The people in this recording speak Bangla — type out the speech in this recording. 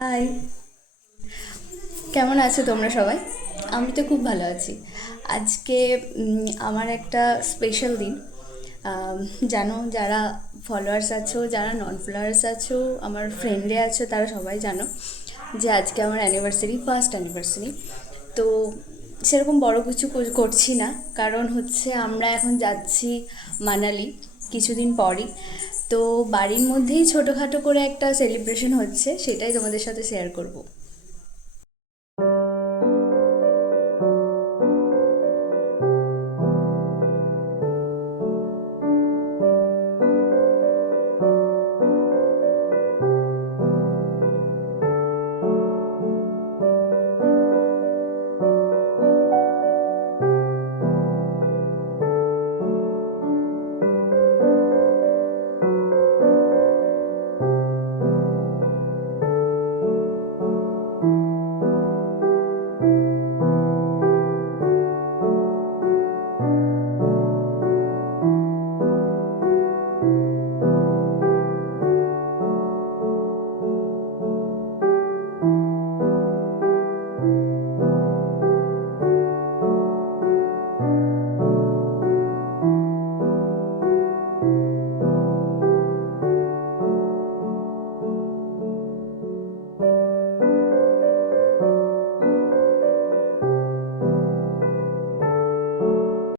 হাই, কেমন আছো তোমরা সবাই? আমি তো খুব ভালো আছি। আজকে আমার একটা স্পেশাল দিন। আম, জানো, যারা ফলোয়ার্স আছো, যারা নন ফলোয়ার্স আছো, আমার ফ্রেন্ডে আছো, তারা সবাই জানো যে আজকে আমার অ্যানিভার্সারি, ফার্স্ট অ্যানিভার্সারি। তো সেরকম বড় কিছু করছি না, কারণ হচ্ছে আমরা এখন যাচ্ছি মানালি কিছুদিন পরই। তো বাড়ির মধ্যেই ছোটোখাটো করে একটা সেলিব্রেশন হচ্ছে, সেটাই তোমাদের সাথে শেয়ার করব।